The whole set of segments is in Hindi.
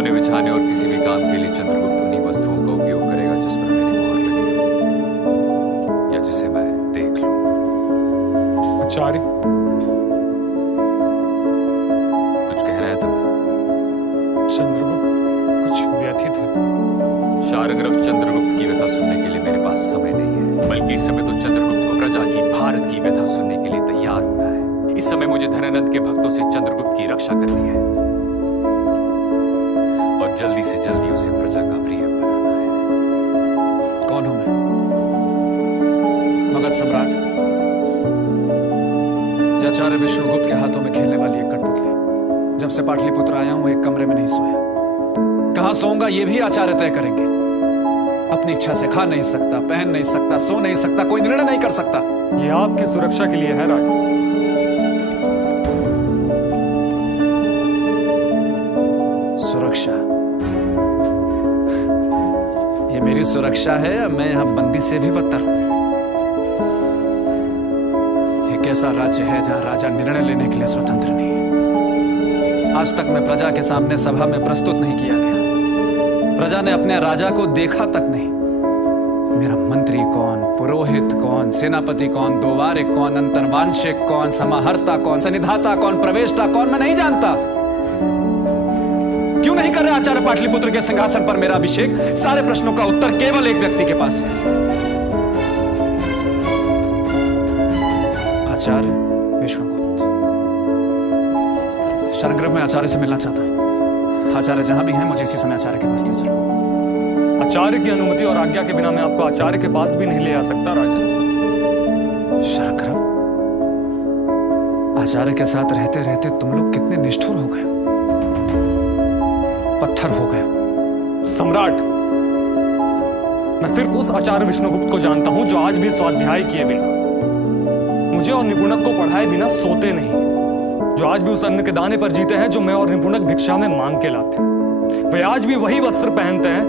सोने बिछाने और किसी भी काम के लिए चंद्रगुप्त उन्हीं वस्तुओं का उपयोग करेगा जिस पर मेरी मोहर लगी या जिसे मैं देख लूं। आचार्य, कुछ कहना है तुम्हें? चंद्रगुप्त कुछ व्यथित है। शार्ंगरव, चंद्रगुप्त की व्यथा सुनने के लिए मेरे पास समय नहीं है, बल्कि इस समय तो चंद्रगुप्त को प्रजा की, भारत की व्यथा सुनने के लिए तैयार होना है। इस समय मुझे धनानंद के भक्तों से चंद्रगुप्त की रक्षा करनी है और जल्दी से जल्दी उसे प्रजा का प्रिय बनाना है। कौन हूं मैं? मगध सम्राट या आचार्य विष्णुगुप्त के हाथों में खेलने वाली एक कठपुतली? जब से पाटलिपुत्र आया हूं एक कमरे में नहीं सोया। कहां सोऊंगा ये भी आचार्य तय करेंगे। अपनी इच्छा से खा नहीं सकता, पहन नहीं सकता, सो नहीं सकता, कोई निर्णय नहीं कर सकता। ये आपकी सुरक्षा के लिए है राजा। सुरक्षा? ये मेरी सुरक्षा है या मैं यहां बंदी से भी बदतर हूं? ये कैसा राज्य है जहां राजा निर्णय लेने के लिए स्वतंत्र नहीं है? आज तक मैं प्रजा के सामने सभा में प्रस्तुत नहीं किया गया। प्रजा ने अपने राजा को देखा तक नहीं। मेरा मंत्री कौन, पुरोहित कौन, सेनापति कौन, दोवारिक कौन, अंतर्वांशिक कौन, समाहर्ता कौन, सन्निधाता कौन, प्रवेष्टा कौन, मैं नहीं जानता। क्यों नहीं कर रहे आचार्य पाटलिपुत्र के सिंहासन पर मेरा अभिषेक? सारे प्रश्नों का उत्तर केवल एक व्यक्ति के पास है, आचार्य विष्णुगुप्त। शार्ंगरव में आचार्य से मिलना चाहता हूं। आचार्य जहां भी हैं मुझे इसी समय आचार्य के पास ले चलो। आचार्य की अनुमति और आज्ञा के बिना मैं आपको आचार्य के पास भी नहीं ले आ सकता राजा। शार्ंगरव, आचार्य के साथ रहते रहते तुम लोग कितने निष्ठुर हो गए, पत्थर हो गए। सम्राट, मैं सिर्फ उस आचार्य विष्णुगुप्त को जानता हूं जो आज भी स्वाध्याय किए बिना, मुझे और निपुणक को पढ़ाए बिना सोते नहीं, जो आज भी उस अन्न के दाने पर जीते हैं जो मैं और निपुणक भिक्षा में मांग के लाते। वे आज भी वही वस्त्र पहनते हैं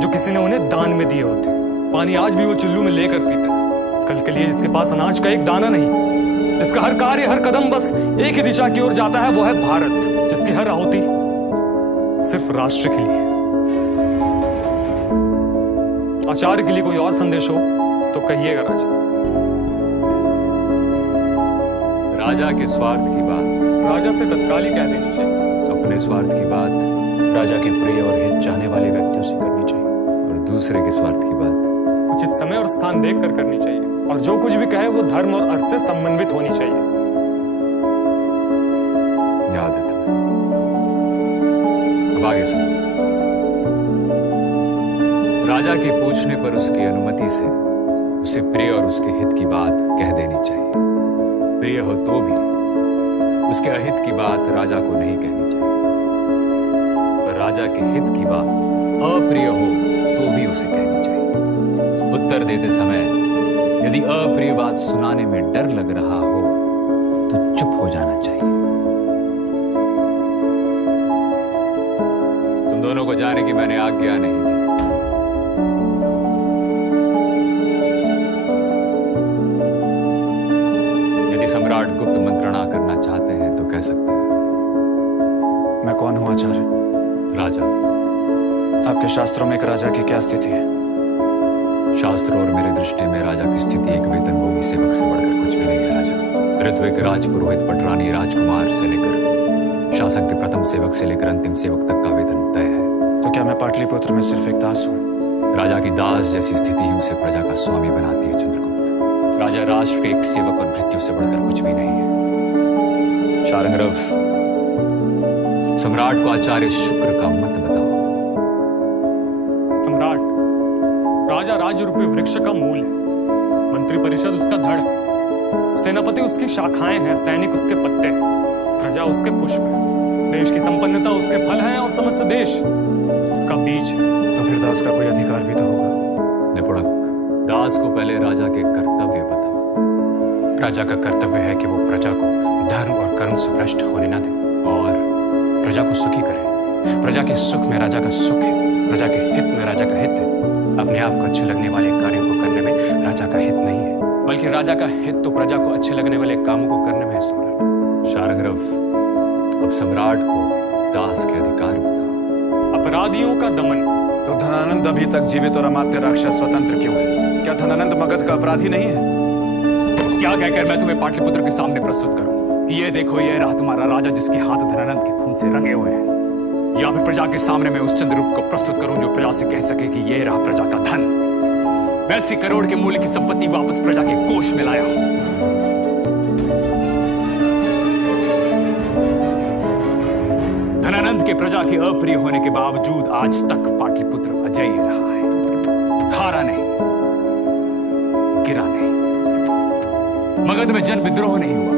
जो किसी ने उन्हें दान में दिए होते। पानी आज भी वो चुल्लू में लेकर पीते हैं। कल के लिए जिसके पास अनाज का एक दाना नहीं, जिसका हर कार्य हर कदम बस एक ही दिशा की ओर जाता है, वो है भारत, जिसकी हर आहुति सिर्फ राष्ट्र के लिए। आचार्य के लिए कोई और संदेश हो तो कहिएगा राजा। राजा के स्वार्थ की बात राजा से तत्काल ही कह देनी चाहिए। अपने स्वार्थ की बात राजा के प्रिय और हित चाहने वाले व्यक्तियों से करनी चाहिए, और दूसरे के स्वार्थ की बात उचित समय और स्थान देखकर करनी चाहिए, और जो कुछ भी कहे वो धर्म और अर्थ से संबंधित होनी चाहिए। याद है तुम्हें? अब आगे सुनो। राजा के पूछने पर उसकी अनुमति से उसे प्रिय और उसके हित की बात कह देनी चाहिए। प्रिय हो तो भी उसके अहित की बात राजा को नहीं कहनी चाहिए, पर राजा के हित की बात अप्रिय हो तो भी उसे कहनी चाहिए। उत्तर देते समय यदि अप्रिय बात सुनाने में डर लग रहा हो तो चुप हो जाना चाहिए। तुम दोनों को जाने की मैंने आज्ञा नहीं दी। यदि सम्राट गुप्त मंत्रणा करना चाहते हैं तो कह सकते हैं। मैं कौन हूं आचार्य? राजा। आपके शास्त्रों में एक राजा की क्या स्थिति है? शास्त्र और मेरे दृष्टि में राजा की स्थिति एक वेतनभोगी सेवक से बढ़कर कुछ भी नहीं है राजा। ऋत्विक, राजपुरोहित, पटरानी, राजकुमार से लेकर शासक के प्रथम सेवक से लेकर अंतिम सेवक तक का वेतन तय है। तो क्या मैं पाटलिपुत्र में सिर्फ एक दास हूं? राजा की दास जैसी स्थिति ही उसे प्रजा का स्वामी बनाती है चंद्रगुप्त। राजा राष्ट्र के एक सेवक और भृत्यों से बढ़कर कुछ भी नहीं है। शार्ंगरव, सम्राट को आचार्य शुक्र का मत बताओ। सम्राट, राजा राज्य रूपी वृक्ष का मूल है, मंत्री परिषद उसका धड़ है, सेनापति उसकी शाखाएं हैं, सैनिक उसके पत्ते हैं, प्रजा उसके पुष्प है, देश की संपन्नता उसके फल हैं और समस्त देश उसका बीज है। तो फिर दास का कोई अधिकार भी तो होगा? निपुणक, दास को पहले राजा के कर्तव्य बताओ। राजा का कर्तव्य है कि वो प्रजा को धर्म और कर्म से भ्रष्ट होने न दे और प्रजा को सुखी करे। प्रजा के सुख में राजा का सुख है, प्रजा के हित में राजा का हित है। अपने आप को अच्छे लगने वाले कार्यों को करने में राजा का हित नहीं है, बल्कि राजा का हित तो प्रजा को अच्छे लगने वाले कामों को करने में है। सम्राट शार्ंगरव, अब सम्राट को दास के अधिकार बताओ। अपराधियों का दमन। तो धनानंद अभी तक जीवित और अमात्य राक्षस स्वतंत्र क्यों है? क्या धनानंद मगध का अपराधी नहीं है? क्या कहकर मैं तुम्हें पाटलिपुत्र के सामने प्रस्तुत करूं कि ये देखो, ये रहा तुम्हारा राजा जिसके हाथ धनानंद के खून से रंगे हुए हैं, या फिर प्रजा के सामने मैं उस चंद्रगुप्त को प्रस्तुत करूं जो प्रजा से कह सके कि ये रहा प्रजा का धन, मैं 80 करोड़ के मूल्य की संपत्ति वापस प्रजा के कोष में लाया हूं। धनानंद के प्रजा के अप्रिय होने के बावजूद आज तक पाटलिपुत्र अजय रहा है, हारा नहीं, गिरा नहीं। मगध में जन विद्रोह नहीं हुआ,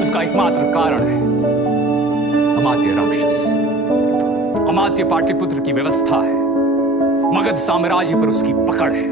उसका एकमात्र कारण है अमात्य राक्षस, अमात्य पाटलिपुत्र की व्यवस्था है, मगध साम्राज्य पर उसकी पकड़ है।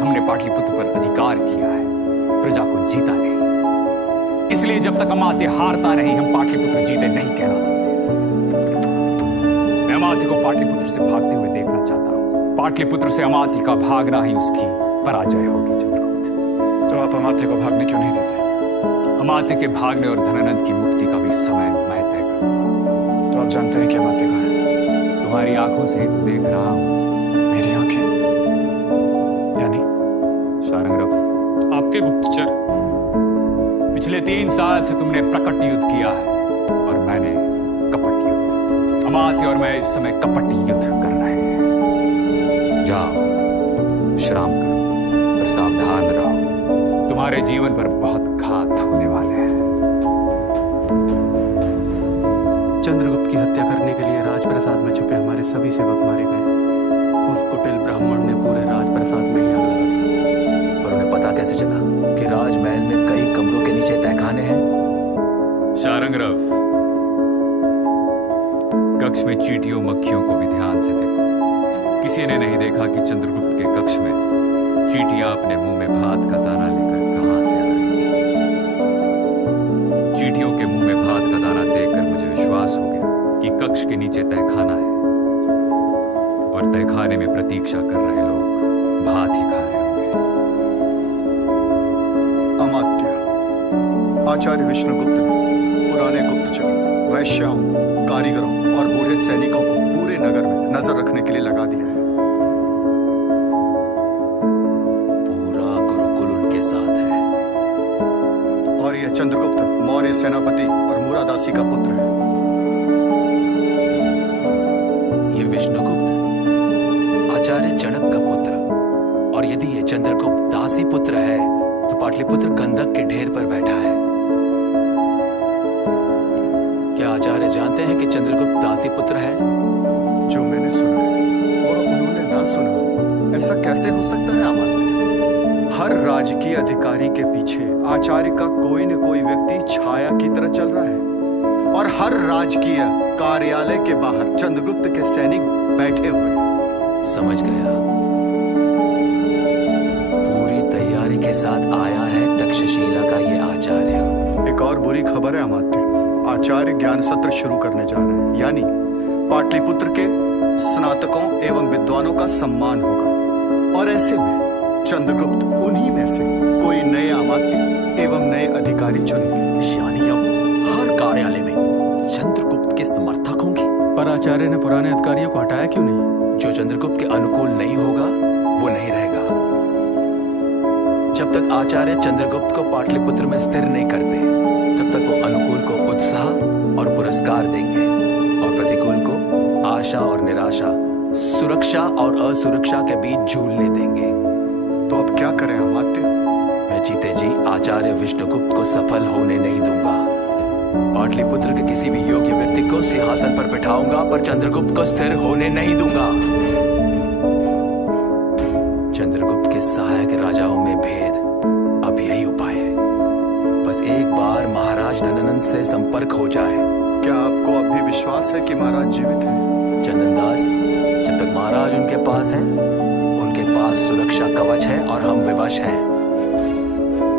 हमने पाटलिपुत्र पर अधिकार किया है, प्रजा को जीता नहीं। इसलिए जब तक अमात्य हारता नहीं, हम पाटलिपुत्र जीते नहीं कहला सकते। मैं अमात्य को पाटलिपुत्र से भागते हुए देखना चाहता हूं। पाटलिपुत्र से अमात्य का भागना ही उसकी पराजय होगी चंद्रगुप्त। तो आप अमात्य को भागने क्यों नहीं देते? अमात्य के भागने और धनानंद की मुक्ति का भी समय मैं तय करूंगा। तो आप जानते हैं कि अमात्य कहाँ है? तुम्हारी आंखों से ही तो देख रहा हूं। मेरी आंखें? यानी? शारंगरव, आपके गुप्तचर। पिछले 3 साल से तुमने प्रकट युद्ध किया है और मैंने कपट युद्ध। अमात्य और मैं इस समय कपट युद्ध कर रहे हैं। जाओ, विश्राम करो और सावधान रहो, तुम्हारे जीवन पर बहुत घात होने वाले हैं। चंद्रगुप्त की हत्या करने के लिए राजप्रसाद में छुपे हमारे सभी सेवक मारे गए। उस कुटिल ब्राह्मण ने पूरे राजप्रसाद में ही आग लगा दी। पर उन्हें पता कैसे चला कि राजमहल में कई कमरों के नीचे तहखाने हैं? शारंगरव, कक्ष में चींटियों मक्खियों को भी ध्यान से देखो। किसी ने नहीं देखा कि चंद्रगुप्त के कक्ष में चींटियां अपने मुंह में भात का दाना लेकर कहां से आ रही थी। चींटियों के मुंह में भात का दाना देखकर मुझे विश्वास हो गया कि कक्ष के नीचे तहखाना है और तहखाने में प्रतीक्षा कर रहे लोग भात ही खा रहे होंगे। अमात्य आचार्य विष्णुगुप्त ने पुराने गुप्तचर, वैश्याओं, कारीगरों और बूढ़े सैनिकों को पूरे नगर में नजर रखने के लिए लगा दिया है। पूरा गुरुकुल उनके साथ है। और यह चंद्रगुप्त मौर्य सेनापति और मुरादासी का पुत्र है। ये विष्णुगुप्त आचार्य जनक का पुत्र, और यदि ये चंद्रगुप्त दासी पुत्र है तो पाटलिपुत्र गंधक के ढेर पर बैठा है। क्या आचार्य जानते हैं कि चंद्रगुप्त दासी पुत्र है? जो मैंने सुना है वह उन्होंने ना सुना हो, ऐसा कैसे हो सकता है अमात्य? हर राजकीय अधिकारी के पीछे आचार्य का कोई न कोई व्यक्ति छाया की तरह चल रहा है, और हर राजकीय कार्यालय के बाहर चंद्रगुप्त के सैनिक बैठे हुए हैं। समझ गया, पूरी तैयारी के साथ आया है तक्षशिला का ये आचार्य। एक और बुरी खबर है अमात्य, आचार्य ज्ञान सत्र शुरू करने जा रहे हैं, यानी पाटलिपुत्र के स्नातकों एवं विद्वानों का सम्मान होगा। और ऐसे में चंद्रगुप्त उन्हीं में से कोई नए अमात्य एवं नए अधिकारी चुनेंगे। यानी अब हर कार्यालय में चंद्रगुप्त के समर्थक होंगे। पर आचार्य ने पुराने अधिकारियों को हटाया क्यों नहीं? जो चंद्रगुप्त के अनुकूल नहीं होगा वो नहीं रहेगा। जब तक आचार्य चंद्रगुप्त को पाटलिपुत्र में स्थिर नहीं करते, तब तक वो अनुकूल को उत्साह और पुरस्कार देंगे और प्रतिकूल को आशा और निराशा, सुरक्षा और असुरक्षा के बीच झूलने देंगे। तो अब क्या करें अमात्य? मैं जीते जी आचार्य विष्णुगुप्त को सफल होने नहीं दूंगा। पाटलिपुत्र के किसी भी योग्य व्यक्ति को सिंहासन पर बिठाऊंगा, पर चंद्रगुप्त को स्थिर होने नहीं दूंगा। चंद्रगुप्त के सहायक राजाओं में भेद, अब यही उपाय है। बस एक बार महाराज धनानंद से संपर्क हो जाए। क्या आपको अब भी विश्वास है कि महाराज जीवित हैं? चंदनदास, जब तक महाराज उनके पास हैं, उनके पास सुरक्षा कवच है और हम विवश हैं।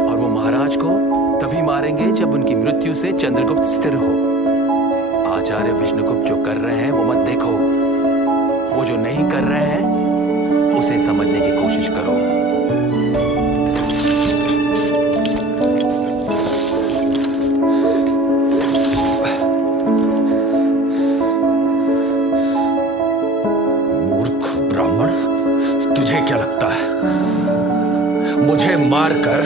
और वो महाराज को तभी मारेंगे जब उनकी मृत्यु से चंद्रगुप्त स्थिर हो। आचार्य विष्णुगुप्त जो कर रहे हैं वो मत देखो, वो जो नहीं कर रहे हैं उसे समझने की कोशिश करो। मारकर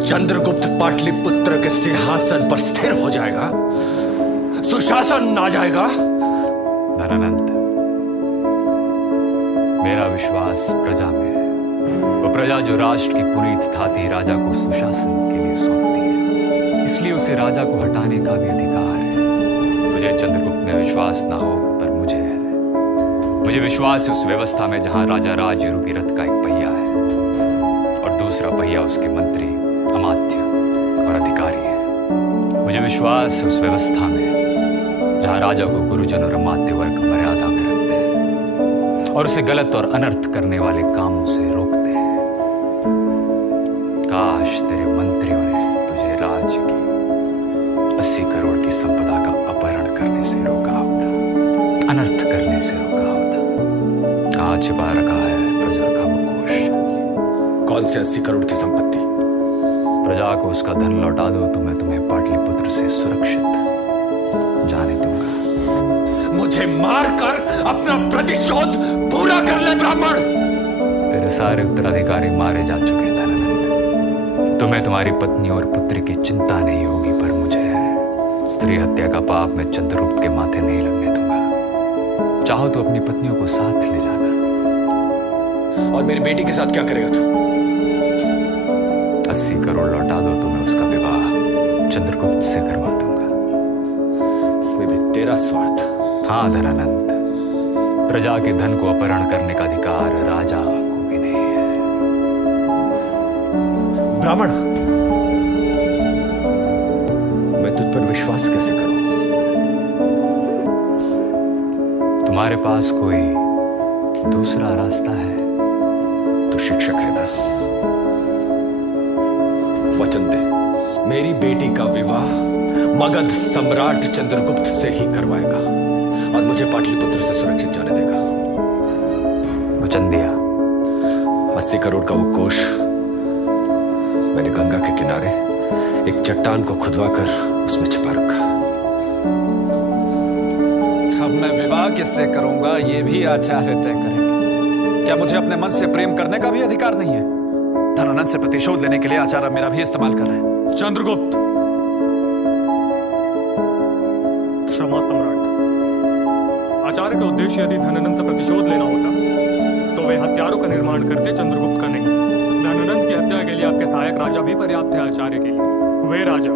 चंद्रगुप्त पाटलिपुत्र के सिंहासन पर स्थिर हो जाएगा, सुशासन आ जाएगा। धनानंद, मेरा विश्वास प्रजा में है। वो प्रजा जो राष्ट्र की पुनीत थाती राजा को सुशासन के लिए सौंपती है, इसलिए उसे राजा को हटाने का भी अधिकार है। तुझे चंद्रगुप्त में विश्वास ना हो, पर मुझे है। मुझे विश्वास है उस व्यवस्था में जहां राजा राज्य रूपी रथ का एक पहिया है और दूसरा पहिया उसके मंत्री, अमात्य और अधिकारी है। मुझे विश्वास है उस व्यवस्था में जहां राजा को गुरुजन और अमात्य वर्ग मर्यादा में रखते हैं और उसे गलत और अनर्थ करने वाले कामों से रोकते हैं। काश तेरे मंत्रियों ने तुझे राज्य की 80 करोड़ की संपदा का अपहरण करने से रोका होता, अनर्थ करने से रोका होता। कहाँ छिपा रखा है प्रजा का वो कोष? कौन से 80 करोड़ की संपत्ति? प्रजा को उसका धन लौटा दो तो मैं तुम्हें पाटलिपुत्र से सुरक्षित जाने दूंगा। मुझे मारकर अपना प्रतिशोध पूरा कर ले ब्राह्मण। तेरे सारे उत्तराधिकारी मारे जा चुके हैं धनानंद। तुम्हें तुम्हारी पत्नी और पुत्र की चिंता नहीं होगी, पर मुझे है। स्त्री हत्या का पाप मैं चंद्रगुप्त के माथे नहीं लगने दूंगा। चाहो तो अपनी पत्नियों को साथ ले जाना। और मेरी बेटी के साथ क्या करेगा तू? 80 करोड़ लौटा दो तो मैं उसका विवाह चंद्रगुप्त से करवा दूंगा। इसमें भी तेरा स्वार्थ? हाँ धनानंद, प्रजा के धन को अपहरण करने का अधिकार राजा को भी नहीं है। ब्राह्मण, मैं तुझ पर विश्वास कैसे करूं? तुम्हारे पास कोई दूसरा रास्ता है? तू शिक्षक है ना? वचन दे, मेरी बेटी का विवाह मगध सम्राट चंद्रगुप्त से ही करवाएगा और मुझे पाटलिपुत्र से सुरक्षित जाने देगा। वचन दिया। 80 करोड़ का वो कोष मैंने गंगा के किनारे एक चट्टान को खुदवाकर उसमें छिपा रखा। अब मैं विवाह किससे करूंगा ये भी आचार्य तय करेंगे। क्या मुझे अपने मन से प्रेम करने का भी अधिकार नहीं है? धनानंद से प्रतिशोध लेने के लिए आचार्य मेरा भी इस्तेमाल कर रहे हैं। चंद्रगुप्त, क्षमा सम्राट। आचार्य का उद्देश्य यदि धनानंद से प्रतिशोध लेना होता तो वे हत्यारों का निर्माण करते, चंद्रगुप्त का नहीं। धनानंद की हत्या के लिए आपके सहायक राजा भी पर्याप्त है आचार्य के लिए। वे राजा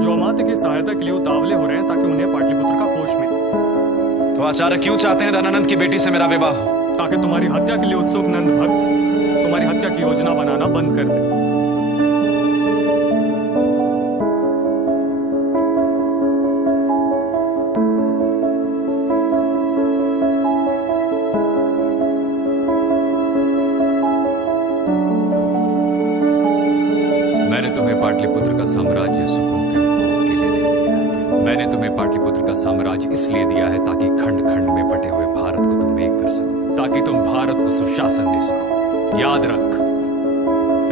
जो अमात्य की सहायता के लिए उतावले हो रहे हैं ताकि उन्हें पाटलिपुत्र का कोष मिले। तो आचार्य क्यों चाहते हैं धनानंद की बेटी से मेरा विवाह हो? ताकि तुम्हारी हत्या के लिए उत्सुक नंद भक्त तुम्हारी हत्या की योजना बनाना बंद कर दे। मैंने तुम्हें पाटलिपुत्र का साम्राज्य सुखों के उपभोग के लिए नहीं दिया है। मैंने तुम्हें पाटलिपुत्र का साम्राज्य इसलिए दिया है ताकि खंड खंड में बटे हुए भारत को तुम एक कर सको, ताकि तुम भारत को सुशासन दे सको। याद रख,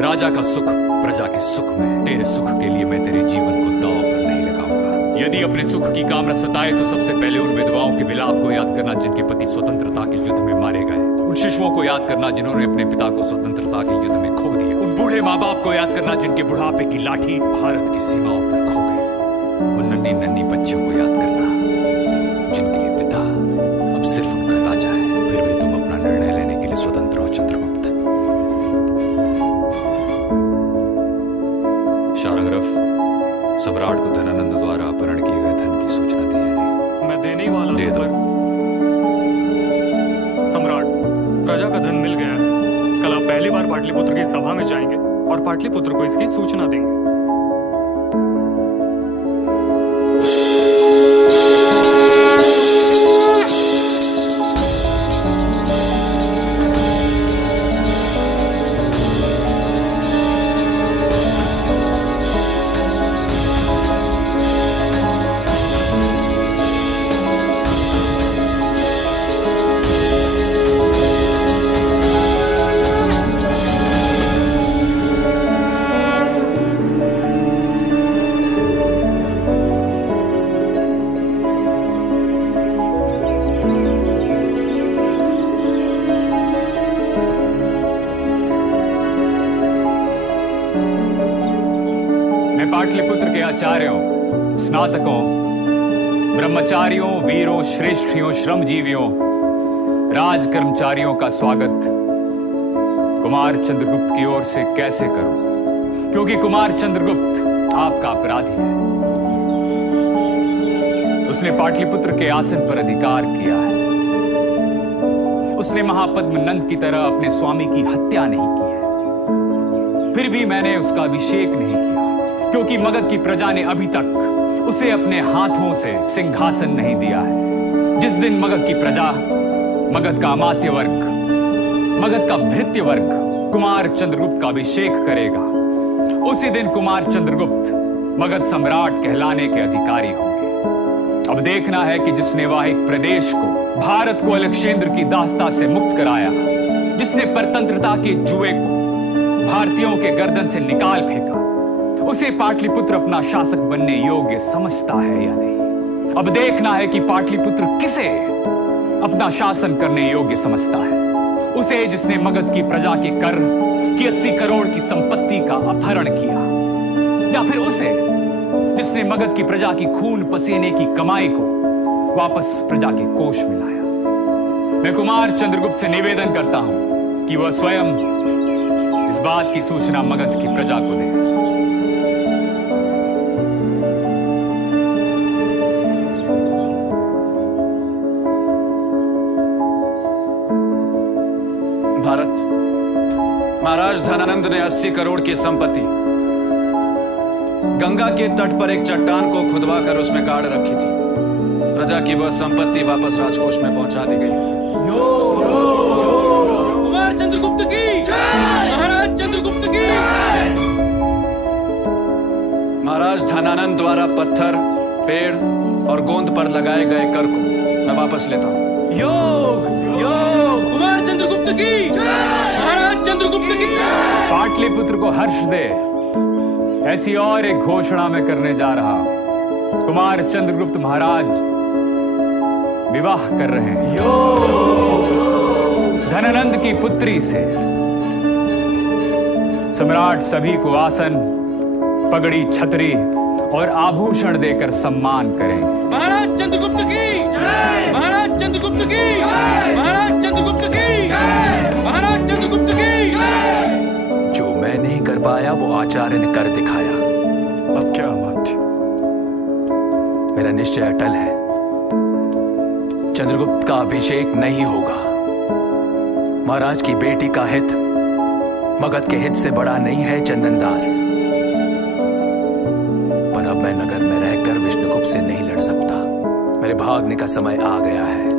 राजा का सुख प्रजा के सुख में। तेरे सुख के लिए मैं तेरे जीवन को दांव पर नहीं लगाऊंगा। यदि अपने सुख की कामना सताए तो सबसे पहले उन विधवाओं के विलाप को याद करना जिनके पति स्वतंत्रता के युद्ध में मारे गए। उन शिशुओं को याद करना जिन्होंने अपने पिता को स्वतंत्रता के युद्ध में खो दिया। उन बूढ़े माँ बाप को याद करना जिनके बुढ़ापे की लाठी भारत की सीमाओं पर खो गई। उन नन्ही नन्ही बच्चों को याद करना जिनके लिए पिता अब सिर्फ उनका राजा है। फिर भी तुम अपना निर्णय लेने के लिए स्वतंत्र हो चंद्रगुप्त। शारंगरफ, सम्राट को धनानंद द्वारा अपहरण किए गए धन की सूचना दी है नहीं? मैं देने ही वाला हूं। दे दो। सम्राट, प्रजा का धन मिल गया है। कल आप पहली बार पाटलिपुत्र की सभा में जाएंगे और पाटलिपुत्र को इसकी सूचना देंगे। आचार्यों, स्नातकों, ब्रह्मचारियों, वीरों, श्रेष्ठियों, श्रमजीवियों, राज कर्मचारियों का स्वागत कुमार चंद्रगुप्त की ओर से कैसे करूं, क्योंकि कुमार चंद्रगुप्त आपका अपराधी है। उसने पाटलिपुत्र के आसन पर अधिकार किया है। उसने महापद्म नंद की तरह अपने स्वामी की हत्या नहीं की है। फिर भी मैंने उसका अभिषेक नहीं किया, क्योंकि मगध की प्रजा ने अभी तक उसे अपने हाथों से सिंहासन नहीं दिया है। जिस दिन मगध की प्रजा, मगध का अमात्य वर्ग, मगध का भृत्य वर्ग कुमार चंद्रगुप्त का अभिषेक करेगा, उसी दिन कुमार चंद्रगुप्त मगध सम्राट कहलाने के अधिकारी होंगे। अब देखना है कि जिसने वाहिक प्रदेश को, भारत को अलक्षेंद्र की दास्ता से मुक्त कराया, जिसने परतंत्रता के जुए को भारतीयों के गर्दन से निकाल फेंका, उसे पाटलिपुत्र अपना शासक बनने योग्य समझता है या नहीं। अब देखना है कि पाटलिपुत्र किसे अपना शासन करने योग्य समझता है। उसे जिसने मगध की प्रजा के कर की 80 करोड़ की संपत्ति का अपहरण किया, या फिर उसे जिसने मगध की प्रजा की खून पसीने की कमाई को वापस प्रजा के कोष में लाया। मैं कुमार चंद्रगुप्त से निवेदन करता हूं कि वह स्वयं इस बात की सूचना मगध की प्रजा को दे। भारत, महाराज धनानंद ने 80 करोड़ की संपत्ति गंगा के तट पर एक चट्टान को खुदवा कर उसमें गाड़ रखी थी। प्रजा की वह संपत्ति वापस राजकोष में पहुंचा दी गई। कुमार चंद्रगुप्त की जय, महाराज चंद्रगुप्त की जय। महाराज धनानंद द्वारा पत्थर, पेड़ और गोंद पर लगाए गए कर को मैं वापस लेता हूं। कुमार चंद्रगुप्त की जय, महाराज चंद्रगुप्त की जय। पाटलिपुत्र को हर्ष दे, ऐसी और एक घोषणा मैं करने जा रहा हूं। कुमार चंद्रगुप्त महाराज विवाह कर रहे हैं धनानंद की पुत्री से। सम्राट सभी को आसन, पगड़ी, छतरी और आभूषण देकर सम्मान करेंगे। महाराज चंद्रगुप्त की जय, महाराज चंद्रगुप्त की जय, महाराज चंद्रगुप्त की जय, महाराज चंद्रगुप्त की जय। जो मैं नहीं कर पाया वो आचार्य ने कर दिखाया। अब क्या अमात्य? मेरा निश्चय अटल है, चंद्रगुप्त का अभिषेक नहीं होगा। महाराज की बेटी का हित मगध के हित से बड़ा नहीं है चंदनदास। पर अब मैं नगर में रहकर विष्णुगुप्त से नहीं लड़ सकता। मेरे भागने का समय आ गया है।